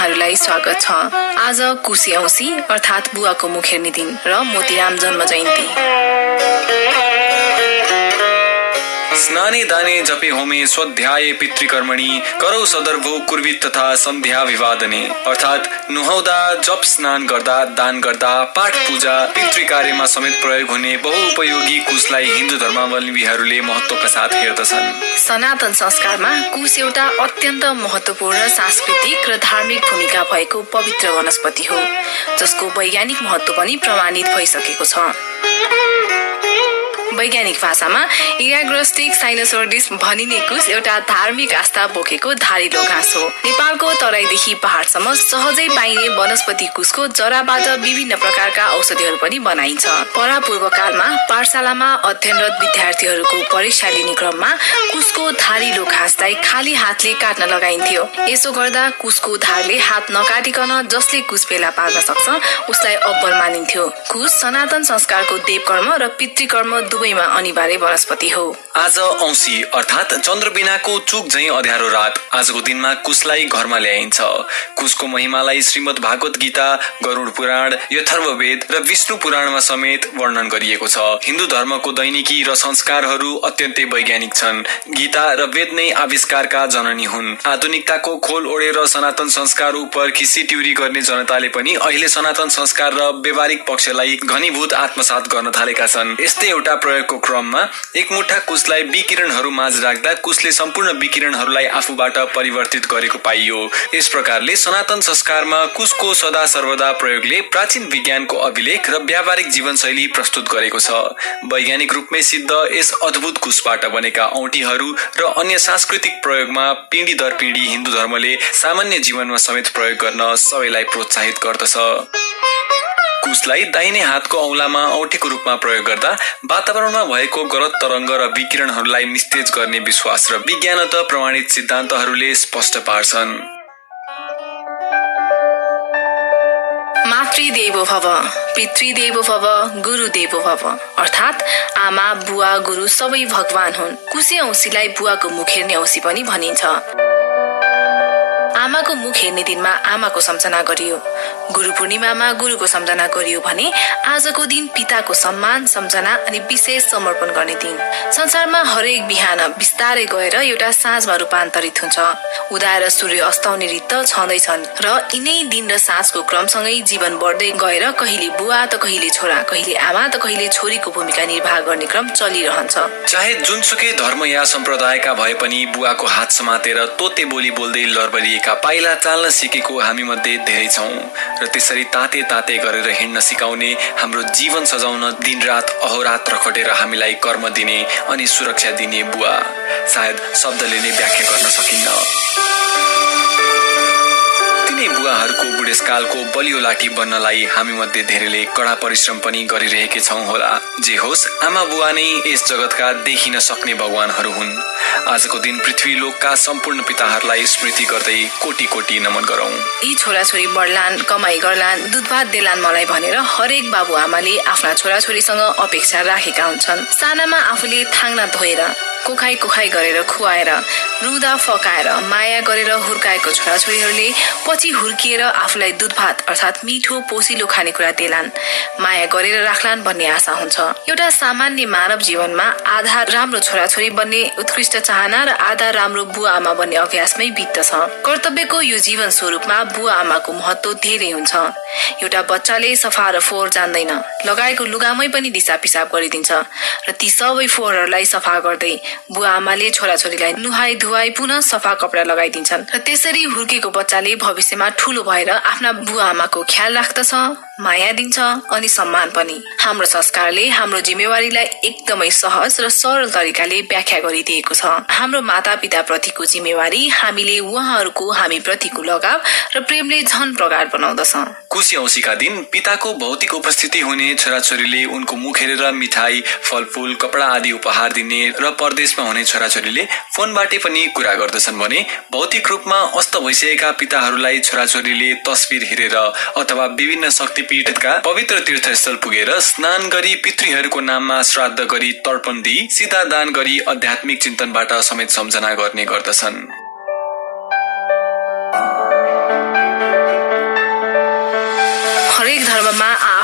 यहाँहरूलाई स्वागत छ। आज कुशे औँसी अर्थात् बुवाको मुख हेर्ने दिन र मोतीराम जन्म जयन्ती। स्नाने दाने जपे होमे स्वाध्याय पितृकर्मणि करौ सदर्भो कुर्वित तथा सन्ध्या विवादने अर्थात् नुहाउँदा जप स्नान गर्दा दान गर्दा पाठ पूजा पितृ कार्यमा समेत प्रयोग हुने बहुउपयोगी कुशलाई हिन्दू धर्मावलम्बीहरूले महत्त्वका साथ हेर्दछन्। सनातन संस्कारमा कुश एउटा अत्यन्त महत्त्वपूर्ण सांस्कृतिक र धार्मिक भूमिका भएको पवित्र वनस्पति हो, जसको वैज्ञानिक महत्त्व पनि प्रमाणित भइसकेको छ। वैज्ञानिक भाषामा इराग्रोस्टिक साइनोसोर्डिस भनिने कुश एउटा धार्मिक आस्था बोकेको धारिलो घाँस हो। नेपालको तराईदेखि पहाडसम्म सहजै पाइने वनस्पति कुशको जराबाट विभिन्न प्रकारका औषधिहरू पनि बनाइन्छ। परापूर्व कालमा पाठशालामा अध्ययनरत विद्यार्थीहरूको परीक्षा लिने क्रममा कुशको धारिलो घाँसलाई खाली हातले काट्न लगाइन्थ्यो। यसो गर्दा कुशको धारले हात नकाटिकन जसले कुश फेला पार्न सक्छ उसलाई अब्बल मानिन्थ्यो। कुश सनातन संस्कारको देवकर्म र पितृकर्म दुवैमा अनिवार्य वनस्पति हो। आज औँसी अर्थात् चन्द्रबिनाको चुक झैं अँध्यारो रात आजको दिनमा कुशलाई घरमा ल्याइन्छ। कुशको महिमालाई श्रीमद् भागवत गीता, गरुड पुराण, यथर्ववेद र विष्णु पुराणमा समेत वर्णन गरिएको छ। हिन्दू धर्मको दैनिकी र संस्कारहरू अत्यन्तै वैज्ञानिक छन्। गीता र वेद नै आविष्कारका जननी हुन्। आधुनिकताको खोल ओढेर सनातन संस्कार उपर खिस्सीट्युरी गर्ने जनताले पनि अहिले सनातन संस्कार र व्यवहारिक पक्षलाई घनीभूत आत्मसात गर्न थालेका छन्। यस्तै एउटा प्रयोगको क्रममा एक मुठा कुशलाई विकिरणहरू माझ राख्दा कुशले सम्पूर्ण विकिरणहरूलाई आफूबाट परिवर्तित गरेको पाइयो। यस प्रकारले सनातन संस्कारमा कुशको सदा सर्वदा प्रयोगले प्राचीन विज्ञानको अभिलेख र व्यावहारिक जीवनशैली प्रस्तुत गरेको छ। वैज्ञानिक रूपमै सिद्ध यस अद्भुत कुशबाट बनेका औँठीहरू र अन्य सांस्कृतिक प्रयोगमा पिँढी दर पिँढी हिन्दू धर्मले सामान्य जीवनमा समेत प्रयोग गर्न सबैलाई प्रोत्साहित गर्दछ। कुशलाई दाहिने हातको औँलामा औँठीको रूपमा प्रयोग गर्दा वातावरणमा भएको गलत तरङ्ग र विकिरणहरूलाई निस्तेज गर्ने विश्वास र विज्ञानत प्रमाणित सिद्धान्तहरूले स्पष्ट पार्छन्। मातृदेवो भव, पितृदेवो भव, गुरुदेवो भव अर्थात् आमा, बुवा, गुरु सबै भगवान हुन्। कुशे औँसीलाई बुवाको मुख हेर्ने औँसी पनि भनिन्छ। आमाको मुख हेर्ने दिनमा आमाको सम्झना गरियो, गुरु पूर्णिमामा गुरुको सम्झना गरियो भने आजको दिन पिताको सम्मान, सम्झना अनि विशेष समर्पण गर्ने दिन। संसारमा हरेक बिहान बिस्तारै गएर एउटा साँझमा रूपान्तरित हुन्छ। उदाएर सूर्य अस्ताउने रीत छँदैछन् र यिनै दिन र साँझको क्रमसँगै जीवन बढ्दै गएर कहिले बुवा त कहिले छोरा, कहिले आमा त कहिले छोरीको भूमिका निर्वाह गर्ने क्रम चलिरहन्छ। चाहे जुनसुकै धर्म या सम्प्रदायका भए पनि बुवाको हात समातेर तोते बोली बोल्दै लरबरिएका पाइला चाल्न सिकेको हामी मध्ये धेरै छौं र त्यसरी ताते ताते गरेर हिँड्न सिकाउने, हाम्रो जीवन सजाउन दिनरात अहोरात्र खटेर हामीलाई कर्म दिने अनि सुरक्षा दिने बुवा सायद शब्दले नै व्याख्या गर्न सकिन्न। तिनै बुवाहरूको बुढेसकालको बलियो लाठी बन्नलाई हामी मध्ये धेरैले कडा परिश्रम पनि गरिरहेकै छौं होला। जे होस्, आमा बुवा नै यस जगतका देखिन सक्ने भगवानहरू हुन्। आजको दिन पृथ्वी लोकका सम्पूर्ण पिताहरूलाई स्मृति गर्दै कोटी कोटी नमन गरौं। यी छोराछोरी बढ्लान्, कमाई गर्लान्, दुधभात देलान् मलाई भनेर हरेक बाबुआमाले आफ्ना छोराछोरीसँग अपेक्षा राखेका हुन्छन्। सानामा आफूले थाङ्ना धोएर कोखाई कोखाई गरेर खुवाएर रुँदा फकाएर माया गरेर हुर्काएको छोराछोरीहरूले पछि हुर्किएर आफूलाई दुधभात अर्थात् मिठो पोसिलो खानेकुरा देलान्, माया गरेर राख्लान् भन्ने आशा हुन्छ। एउटा सामान्य मानव जीवनमा आधा राम्रो छोराछोरी बन्ने उत्कृष्ट चाहना र आधा राम्रो बुवा आमा बन्ने अभ्यासमै बित्दछ। कर्तव्यको यो जीवन स्वरूपमा बुवा आमाको महत्त्व धेरै हुन्छ। एउटा बच्चाले सफा र फोहोर जान्दैन, लगाएको लुगामै पनि दिसा पिसाब गरिदिन्छ र ती सबै फोहोरहरूलाई सफा गर्दै बुवा आमाले छोराछोरीलाई नुहाई धुवाई पुनः सफा कपडा लगाइदिन्छन् र त्यसरी हुर्केको बच्चाले भविष्यमा ठूलो भएर आफ्ना बुवा आमाको ख्याल राख्दछ, माया दिन्छ अनि सम्मान पनि। हाम्रो संस्कारले हाम्रो जिम्मेवारीलाई एकदमै सहज र सरल तरिकाले व्याख्या गरिदिएको छ। हाम्रो माता पिता प्रतिको जिम्मेवारी हामीले उहाँहरूको हामी प्रतिको लगाव र प्रेमले झन प्रगाढ बनाउँदछ। कुशे औँसीका दिन पिताको भौतिक उपस्थिति हुने छोराछोरीले उनको मुख हेरेर मिठाई, फलफूल, कपडा आदि उपहार दिने र परदेशमा हुने छोराछोरीले फोनबाटै पनि कुरा गर्दछन् भने भौतिक रूपमा अस्त भइसकेका पिताहरूलाई छोराछोरीले तस्बिर हेरेर अथवा विभिन्न शक्तिपीठका पवित्र तीर्थस्थल पुगेर स्नान गरी पितृहरूको नाममा श्राद्ध गरी तर्पण दिई सीधा दान गरी आध्यात्मिक चिन्तनबाट समेत सम्झना गर्ने गर्दछन्।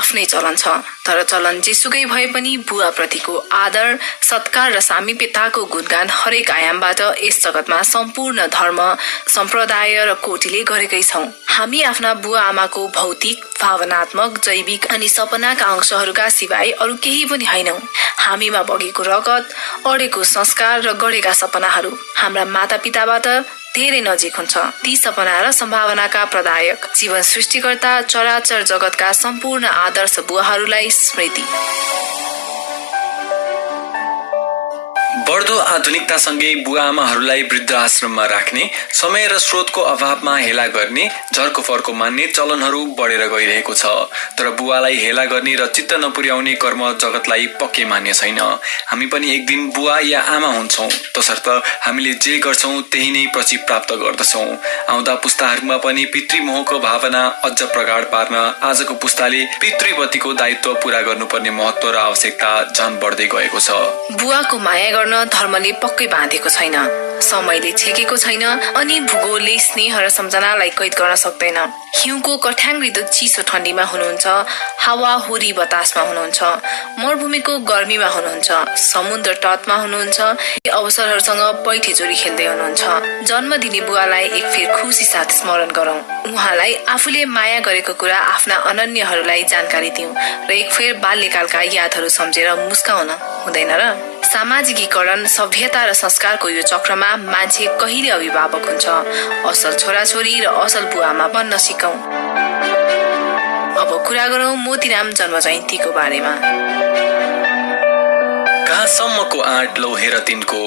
आफ्नै चलन छ। तर चलन जेसुकै भए पनि बुवा प्रतिको आदर, सत्कार र सामिप्यताको गुणगान हरेक आयामबाट यस जगतमा सम्पूर्ण धर्म, सम्प्रदाय र कोटिले गरेकै छौं। हामी आफ्ना बुवा आमाको भौतिक, भावनात्मक, जैविक अनि सपनाका अंशहरूका सिवाय अरू केही पनि होइनौं। हामीमा बगेको रगत, अडेको संस्कार र गढेका सपनाहरू हाम्रा मातापिताबाट धेरै नजिक हुन्छ। ती सपना र सम्भावनाका प्रदायक, जीवन सृष्टिकर्ता, चराचर जगतका सम्पूर्ण आदर्श बुवाहरूलाई स्मृति। बढ्दो आधुनिकतासँगै बुवा आमाहरूलाई वृद्ध आश्रममा राख्ने, समय र स्रोतको अभावमा हेला गर्ने, झर्को फर्को मान्ने चलनहरू बढेर गइरहेको छ। तर बुवालाई हेला गर्ने र चित्त नपुर्याउने कर्म जगतलाई पक्कै मान्य छैन। हामी पनि एक दिन बुवा या आमा हुन्छौं, तसर्थ हामीले जे गर्छौं त्यही नै पछि प्राप्त गर्दछौं। आउँदा पुस्ताहरूमा पनि पितृमोहको भावना अझ प्रगाढ पार्न आजको पुस्ताले पितृपतिको दायित्व पूरा गर्नुपर्ने महत्व र आवश्यकता झन बढ्दै गएको छ। बुवाको माया गर्न धर्मले पक्कै बाँधेको छैन, समयले छेकेको छैन अनि भूगोलले स्नेह र सम्झनालाई कैद गर्न सक्दैन। हिउँको कठ्याङ्ग्रिदो चिसो ठण्डीमा हुनुहुन्छ, हावाहुरी बतासमा हुनुहुन्छ, मरुभूमिको गर्मीमा हुनुहुन्छ, समुद्र तटमा हुनुहुन्छ, यी अवसरहरूसँग पैठे जोरी खेल्दै हुनुहुन्छ। जन्म दिने बुवालाई एक फेर खुसी साथ स्मरण गरौं। उहाँलाई आफूले माया गरेको कुरा आफ्ना अनन्यहरूलाई जानकारी दिउँ र एक फेर बाल्यकालका यादहरू सम्झेर मुस्काउन हुँदैन र? सामाजिकीकरण, सभ्यता र संस्कारको यो चक्रमा मान्छे कहिले अभिभावक हुन्छ? असल छोराछोरी र असल बुवामा बन्न सिकौं। अब कुरा गरौं मोतीराम जन्म जयन्तीको बारेमा। कहाँसम्मको आँट लौ हेर तिनको,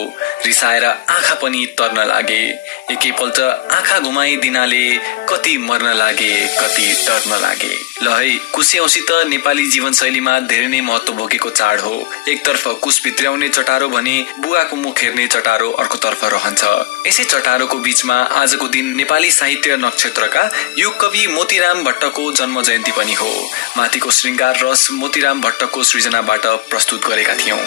रिसाएर आँखा पनि तर्न लागे। एकैपल्ट आँखा घुमाइदिनाले कति मर्न लागे, कति डर्न लागे। ल है, कुशे औँसी त नेपाली जीवनशैलीमा धेरै नै महत्व बोकेको चाड हो। एकतर्फ कुश भित्र्याउने चटारो भने बुवाको मुख हेर्ने चटारो अर्कोतर्फ रहन्छ। यसै चटारोको बीचमा आजको दिन नेपाली साहित्य नक्षत्रका युग कवि मोतीराम भट्टको जन्म जयन्ती पनि हो। माथिको श्रृंगार रस मोतीराम भट्टको सृजनाबाट प्रस्तुत गरेका थियौं।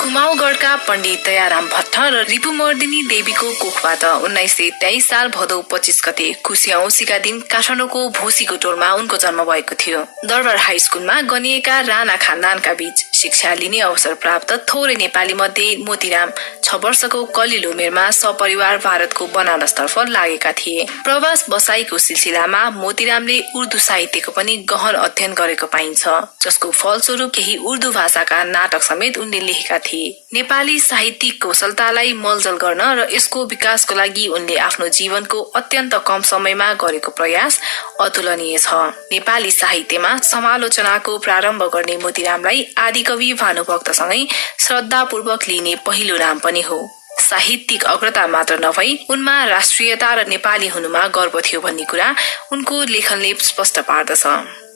कुमाऊगढका पण्डित दयाराम भट्ट र रिपुमर्दिनी देवीको कोखबाट 1923 साल भदौ 25 गते कुशे औँसीका दिन काठमाडौँको भोसीको टोलमा उनको जन्म भएको थियो। दरबार हाई स्कुलमा गनिएका राणा खानदानका बीच शिक्षा लिने अवसर प्राप्त थोरै नेपाली मध्ये मोतीराम 6 वर्षको कलिलो उमेरमा सपरिवार भारतको बनारसतर्फ लागेका थिए। प्रवास बसाईको सिलसिलामा मोतीरामले उर्दू साहित्यको पनि गहन अध्ययन गरेको पाइन्छ, जसको फलस्वरूप केही उर्दू भाषाका नाटक समेत उनले लेखेका थिए। नेपाली साहित्यिक कौशलतालाई मलजल गर्न र यसको विकासको लागि उनले आफ्नो जीवनको अत्यन्त कम समयमा गरेको प्रयास अतुलनीय छ। नेपाली साहित्यमा समालोचनाको प्रारम्भ गर्ने मोतीरामलाई आदिकवि भानुभक्तसँगै श्रद्धापूर्वक लिने पहिलो नाम पनि हो। साहित्यिक अग्रता मात्र नभई उनमा राष्ट्रियता र नेपाली हुनुमा गर्व थियो भन्ने कुरा उनको लेखनले स्पष्ट पार्दछ।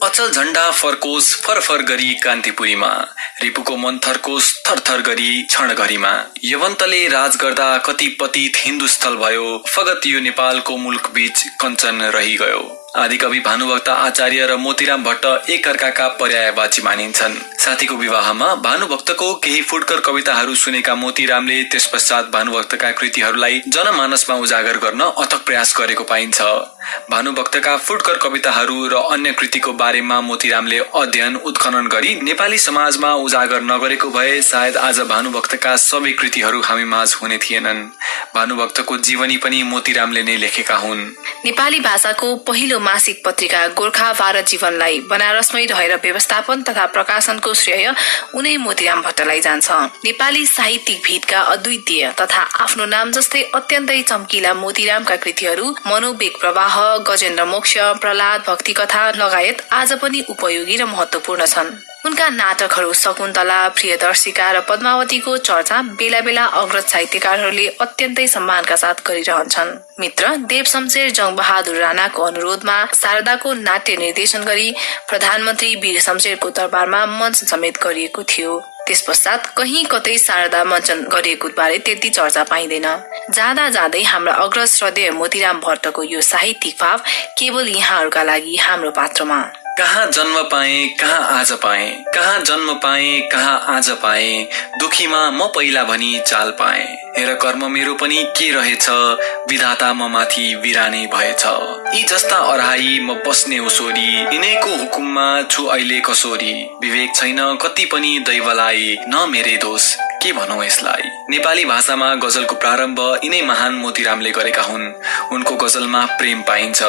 अचल झण्डा फर्कोस फरफर गरी कान्तिपुरीमा, रिपुको मन थर्कोस थरथर गरी क्षणघरीमा। यवन्तले राज गर्दा कति पतित हिन्दुस्थल भयो, फगत यो नेपालको मुल्क बीच कञ्चन रही गयो। आदिकवि भानुभक्त आचार्य र मोतीराम भट्ट एक अर्काका पर्यायवाची मानिन्छन्। साथीको विवाहमा भानुभक्तको केही फुटकर कविताहरू सुनेका मोतीरामले त्यस पश्चात भानुभक्तका कृतिहरूलाई जनमानसमा उजागर गर्न अथक प्रयास गरेको पाइन्छ। भानुभक्तका फुटकर कविताहरू र अन्य कृतिको बारेमा मोतीरामले अध्ययन उत्खनन गरी नेपाली समाजमा उजागर नगरेको भए सायद आज भानुभक्तका सबै कृतिहरू हामी माझ हुने थिएनन्। भानुभक्तको जीवनी पनि मोतीरामले नै लेखेका हुन्। नेपाली भाषाको पहिलो मासिक पत्रिका गोर्खा भारत जीवनलाई बनारसमै रहेर व्यवस्थापन तथा प्रकाशनको श्रेय उनै मोतीराम भट्टलाई जान्छ। नेपाली साहित्यिक भिडका अद्वितीय तथा आफ्नो नाम जस्तै अत्यन्तै चम्किला मोतीरामका कृतिहरू मनोवेग प्रवाह, गजेन्द्र मोक्ष, प्रहलाद, भक्ति कथा लगायत आज पनि उपयोगी र महत्वपूर्ण छन्। उनका नाटकहरू शकुन्तला, प्रियदर्शिका र पद्मावतीको चर्चा बेला बेला अग्रज साहित्यकारहरूले अत्यन्तै सम्मानका साथ गरिरहन्छन्। मित्र देव शमशेर जङ्गबहादुर राणाको अनुरोधमा शारदाको नाट्य निर्देशन गरी प्रधानमन्त्री वीर शमशेरको दरबारमा मञ्चन समेत गरिएको थियो। त्यस पश्चात कहीँ कतै शारदा मञ्चन गरिएको बारे त्यति चर्चा पाइँदैन। जाँदा जाँदै हाम्रा अग्रज श्रद्धेय मोतीराम भट्टको यो साहित्यिक भाव केवल यहाँहरूका लागि हाम्रो पात्रमा। कहाँ जन्म पाएँ कहाँ आज पाएँ, कहाँ जन्म पाएँ कहाँ आज पाएँ, दुखीमा म पहिला भनी चाल पाएँ। हेर कर्म मेरो पनि के रहेछ, विधाता म माथि बिरानै भएछ। यी जस्ता अराई म बस्ने उसोरी, यिनैको हुकुममा छु अहिले कसोरी। विवेक छैन कति पनि दैवलाई, न मेरै दोष के भनौं यसलाई। नेपाली भाषामा गजलको प्रारम्भ यिनै महान मोतीरामले गरेका हुन्। उनको गजलमा प्रेम पाइन्छ,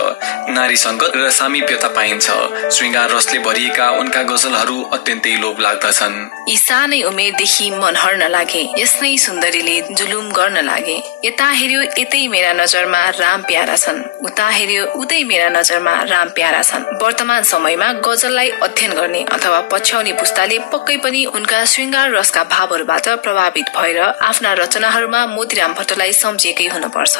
नारी संगत र सामिप्यता पाइन्छ। श्रृंगार रसले भरिएका उनका गजलहरू अत्यन्तै लोभ लाग्दछन्। यी सानै उमेरदेखि मन हर्न लागे, यसनै सुन्दरीले जुलुम गर्न लागे। यता हेर्यो यतै मेरा नजरमा राम प्यारा छन्, उता हेर्यो उतै मेरा नजरमा राम प्यारा छन्। वर्तमान समयमा गजललाई अध्ययन गर्ने अथवा पछ्याउने पुस्ताले पक्कै पनि उनका श्रृंगार रसका भावहरूबाट प्रभावित भएर आफ्ना रचनाहरूमा मोतीराम भट्टलाई सम्झिएकै हुनुपर्छ।